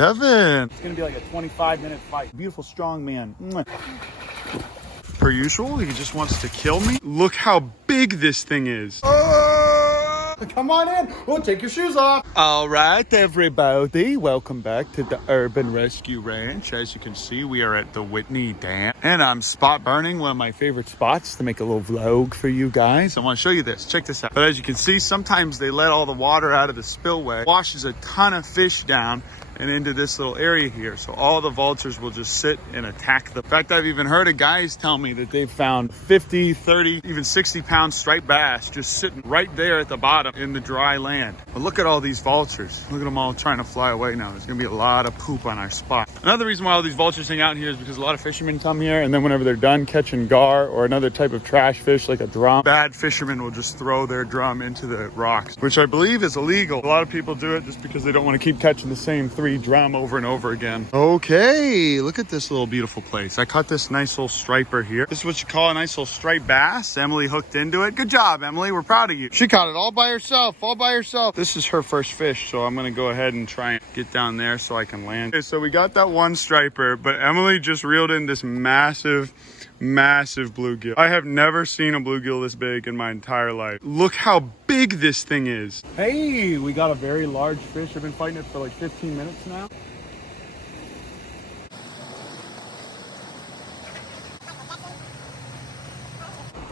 Kevin. It's gonna be like a 25-minute fight. Beautiful, strong man. Per usual, he just wants to kill me. Look how big this thing is. Come on in. We'll take your shoes off. All right, everybody. Welcome back to the Urban Rescue Ranch. As you can see, we are at the Whitney Dam. And I'm spot burning, one of my favorite spots to make a little vlog for you guys. I want to show you this. Check this out. But as you can see, sometimes they let all the water out of the spillway. Washes a ton of fish down and into this little area here. So all the vultures will just sit and attack them. In fact, I've even heard of guys tell me that they've found 50, 30, even 60-pound striped bass just sitting right there at the bottom in the dry land. But look at all these vultures. Look at them all trying to fly away now. There's gonna be a lot of poop on our spot. Another reason why all these vultures hang out here is because a lot of fishermen come here, and then whenever they're done catching gar or another type of trash fish like a drum, bad fishermen will just throw their drum into the rocks, which I believe is illegal. A lot of people do it just because they don't want to keep catching the same 3 drum over and over again. Okay, look at this little beautiful place. I caught this nice little striper here. This is what you call a nice little striped bass. Emily hooked into it. Good job, Emily. We're proud of you. She caught it all by herself, all by herself. This is her first fish, so I'm gonna go ahead and try and get down there so I can land. Okay, so we got that one striper, but Emily just reeled in this massive bluegill. I have never seen a bluegill this big in my entire life. Look how big this thing is. Hey, we got a very large fish. I've been fighting it for like 15 minutes now.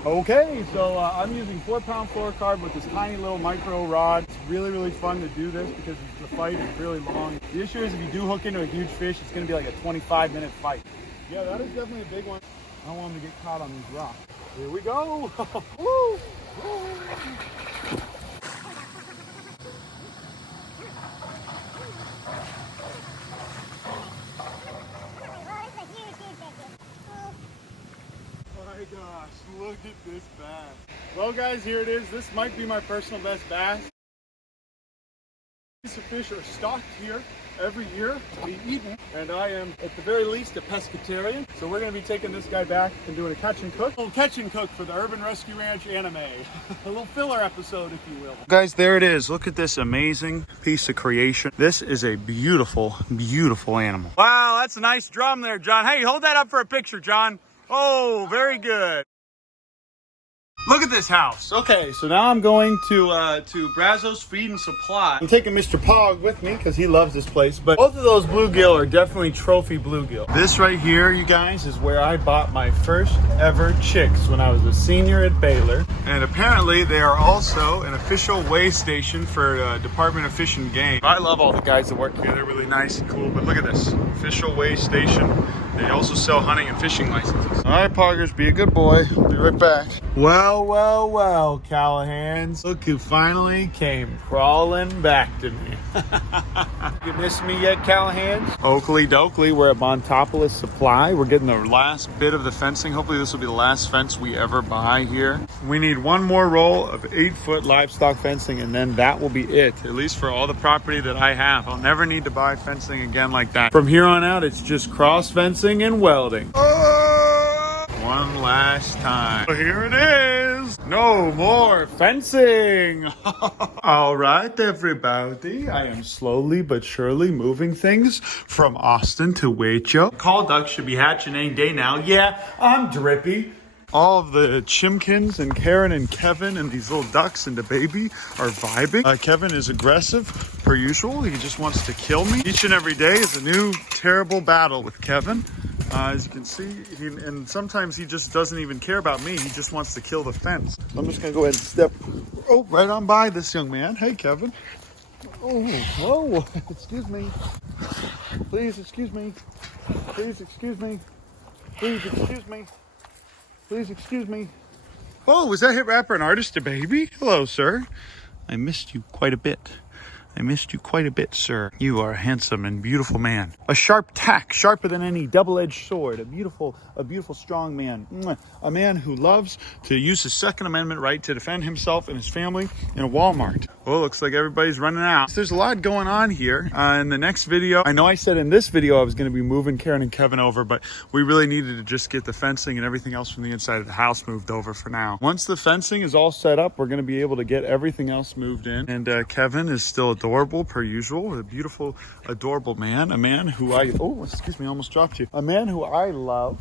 Okay, so I'm using 4-pound fluorocarbon with this tiny little micro rod. It's really fun to do this because the fight is really long. The issue is if you do hook into a huge fish, it's going to be like a 25-minute fight. Yeah, that is definitely a big one. I don't want him to get caught on these rocks. Here we go. Woo! Woo! My gosh, look at this bass. Well guys, here it is. This might be my personal best bass. These fish are stocked here every year to be eaten, and I am at the very least a pescatarian. So we're going to be taking this guy back and doing a catch and cook. A little catch and cook for the Urban Rescue Ranch anime. A little filler episode, if you will. Guys, there it is. Look at this amazing piece of creation. This is a beautiful animal. Wow, that's a nice drum there, John. Hey, hold that up for a picture, John. Oh, very good. Look at this house. Okay, so now I'm going to Brazos Feed and Supply. I'm taking Mr. Pog with me because he loves this place, but both of those bluegill are definitely trophy bluegill. This right here, you guys, is where I bought my first ever chicks when I was a senior at Baylor. And apparently they are also an official weigh station for Department of Fish and Game. I love all the guys that work here. They're really nice and cool, but look at this, official weigh station. They also sell hunting and fishing licenses. All right, Poggers, be a good boy. I'll be right back. Well, Callahans. Look who finally came crawling back to me. You miss me yet, Callahans? Oakley dokley, we're at Montopolis Supply. We're getting the last bit of the fencing. Hopefully this will be the last fence we ever buy here. We need one more roll of 8-foot livestock fencing, and then that will be it, at least for all the property that I have. I'll never need to buy fencing again like that. From here on out, it's just cross fencing and welding. One last time. So here it is. No more fencing. All right, everybody. I am slowly but surely moving things from Austin to Waco. Call ducks should be hatching any day now. Yeah, I'm drippy. All of the chimkins and Karen and Kevin and these little ducks and the baby are vibing. Kevin is aggressive per usual. He just wants to kill me. Each and every day is a new terrible battle with Kevin. As you can see, and sometimes he just doesn't even care about me. He just wants to kill the fence. I'm just gonna go ahead and step right on by this young man. Hey, Kevin. Oh, excuse me. Please excuse me. Please excuse me. Please excuse me. Please excuse me. Oh, was that hit rapper and artist a baby? Hello, sir. I missed you quite a bit. I missed you quite a bit, sir. You are a handsome and beautiful man. A sharp tack, sharper than any double-edged sword. A beautiful, strong man. A man who loves to use his Second Amendment right to defend himself and his family in a Walmart. Well, looks like everybody's running out. There's a lot going on here. In the next video, I know I said in this video I was going to be moving Karen and Kevin over, but we really needed to just get the fencing and everything else from the inside of the house moved over for now. Once the fencing is all set up, we're going to be able to get everything else moved in. And Kevin is still at the adorable per usual, with a beautiful, adorable man. A man who excuse me, almost dropped you. A man who I love.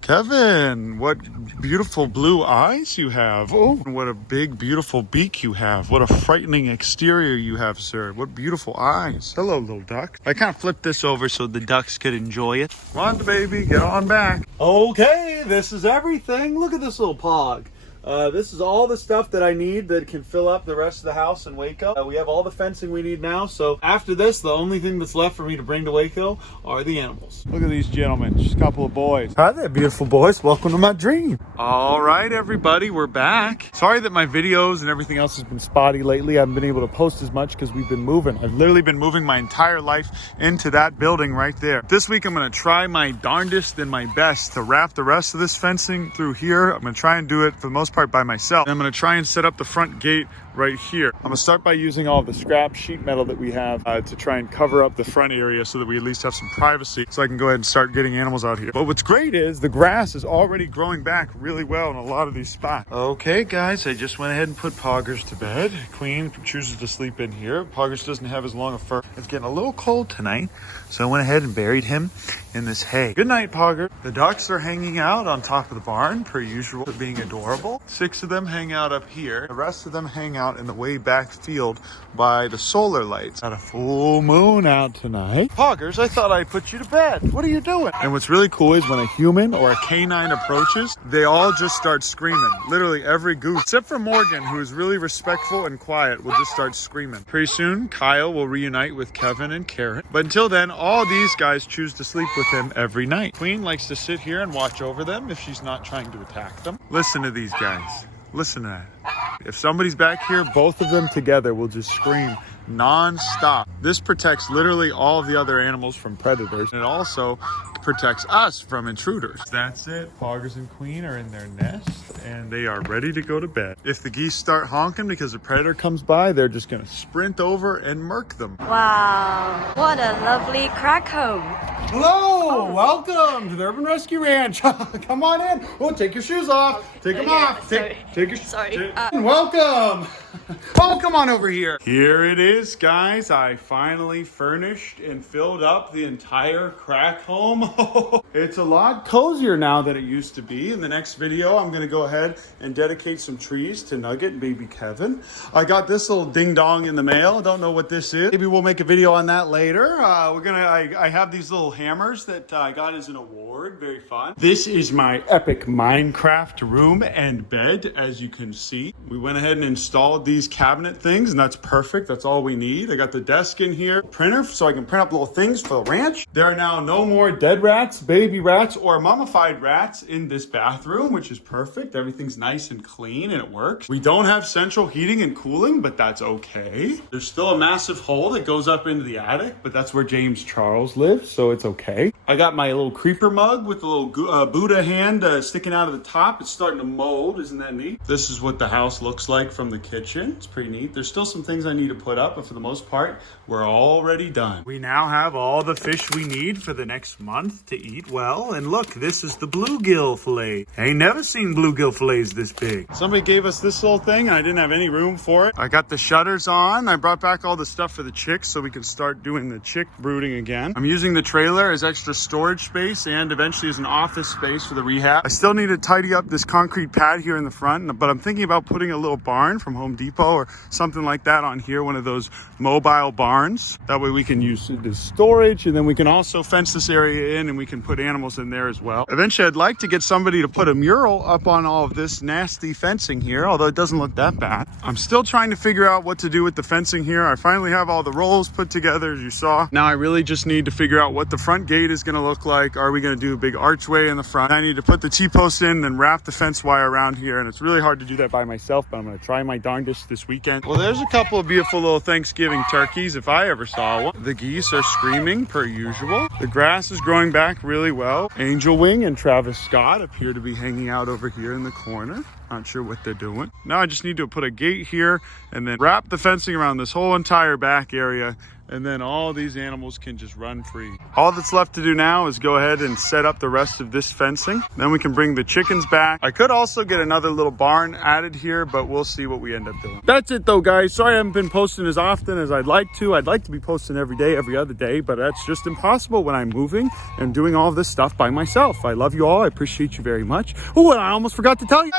Kevin, what beautiful blue eyes you have. Oh, what a big, beautiful beak you have. What a frightening exterior you have, sir. What beautiful eyes. Hello, little duck. I kind of flipped this over so the ducks could enjoy it. Come on, baby, get on back. Okay, this is everything. Look at this little pog. This is all the stuff that I need that can fill up the rest of the house in Waco. We have all the fencing we need now, so after this, the only thing that's left for me to bring to Waco are the animals. Look at these gentlemen, just a couple of boys. Hi there, beautiful boys. Welcome to my dream. All right, everybody, we're back. Sorry that my videos and everything else has been spotty lately. I haven't been able to post as much because we've been moving. I've literally been moving my entire life into that building right there. This week, I'm gonna try my darndest and my best to wrap the rest of this fencing through here. I'm gonna try and do it for the most part by myself. And I'm going to try and set up the front gate right here. I'm going to start by using all of the scrap sheet metal that we have to try and cover up the front area so that we at least have some privacy, so I can go ahead and start getting animals out here. But what's great is the grass is already growing back really well in a lot of these spots. Okay, guys, I just went ahead and put Poggers to bed. Queen chooses to sleep in here. Poggers doesn't have as long a fur. It's getting a little cold tonight, so I went ahead and buried him in this hay. Good night, Pogger. The ducks are hanging out on top of the barn, per usual, being adorable. 6 of them hang out up here. The rest of them hang out in the way back field by the solar lights. Got a full moon out tonight. Poggers, I thought I'd put you to bed. What are you doing? And what's really cool is when a human or a canine approaches, they all just start screaming. Literally every goose, except for Morgan, who is really respectful and quiet, will just start screaming. Pretty soon, Kyle will reunite with Kevin and Karen. But until then, all these guys choose to sleep with him every night. Queen likes to sit here and watch over them if she's not trying to attack them. Listen to these guys. Listen to that. If somebody's back here, both of them together will just scream non-stop. This protects literally all of the other animals from predators. And it also protects us from intruders. That's it. Poggers and Queen are in their nest and they are ready to go to bed. If the geese start honking because a predator comes by, they're just gonna sprint over and murk them. Wow, what a lovely crack home. Hello, welcome to the Urban Rescue Ranch. Come on in. Oh, take your shoes off. Take them off. Take your Sorry. Welcome. Oh, come on over here. Here it is, guys. I finally furnished and filled up the entire crack home. It's a lot cozier now than it used to be. In the next video, I'm gonna go ahead and dedicate some trees to Nugget and baby Kevin. I got this little ding dong in the mail. Don't know what this is. Maybe we'll make a video on that later. I have these little hammers that I got as an award. Very fun. This is my epic Minecraft room and bed, as you can see. We went ahead and installed these cabinet things, and that's perfect. That's all we need. I got the desk in here, printer, so I can print up little things for the ranch. There are now no more dead rats, baby rats, or mummified rats in this bathroom, which is perfect. Everything's nice and clean and it works. We don't have central heating and cooling, but that's okay. There's still a massive hole that goes up into the attic, but that's where James Charles lives, so it's okay. I got my little creeper mug with the little Buddha hand sticking out of the top. It's starting to mold. Isn't that neat? This is what the house looks like from the kitchen. It's pretty neat. There's still some things I need to put up, but for the most part, we're already done. We now have all the fish we need for the next month to eat well. And look, this is the bluegill fillet. I ain't never seen bluegill fillets this big. Somebody gave us this little thing and I didn't have any room for it. I got the shutters on. I brought back all the stuff for the chicks so we can start doing the chick brooding again. I'm using the trailer as extra storage space and eventually as an office space for the rehab. I still need to tidy up this concrete pad here in the front, but I'm thinking about putting a little barn from Home Depot or something like that on here, one of those mobile barns. That way we can use it as storage, and then we can also fence this area in and we can put animals in there as well. Eventually I'd like to get somebody to put a mural up on all of this nasty fencing here, although it doesn't look that bad. I'm still trying to figure out what to do with the fencing here. I finally have all the rolls put together, as you saw. Now I really just need to figure out what the front gate is gonna look like. Are we gonna do a big archway in the front? I need to put the T-posts in and wrap the fence wire around here, and it's really hard to do that by myself, but I'm gonna try my darndest this weekend. Well, there's a couple of beautiful little Thanksgiving turkeys if I ever saw one. The geese are screaming per usual. The grass is growing back really well. Angel Wing and Travis Scott appear to be hanging out over here in the corner. Not sure what they're doing. Now I just need to put a gate here and then wrap the fencing around this whole entire back area and then all these animals can just run free. All that's left to do now is go ahead and set up the rest of this fencing. Then we can bring the chickens back. I could also get another little barn added here, but we'll see what we end up doing. That's it though, guys. Sorry I haven't been posting as often as I'd like to. I'd like to be posting every day, every other day, but that's just impossible when I'm moving and doing all this stuff by myself. I love you all. I appreciate you very much. Oh, and I almost forgot to tell you.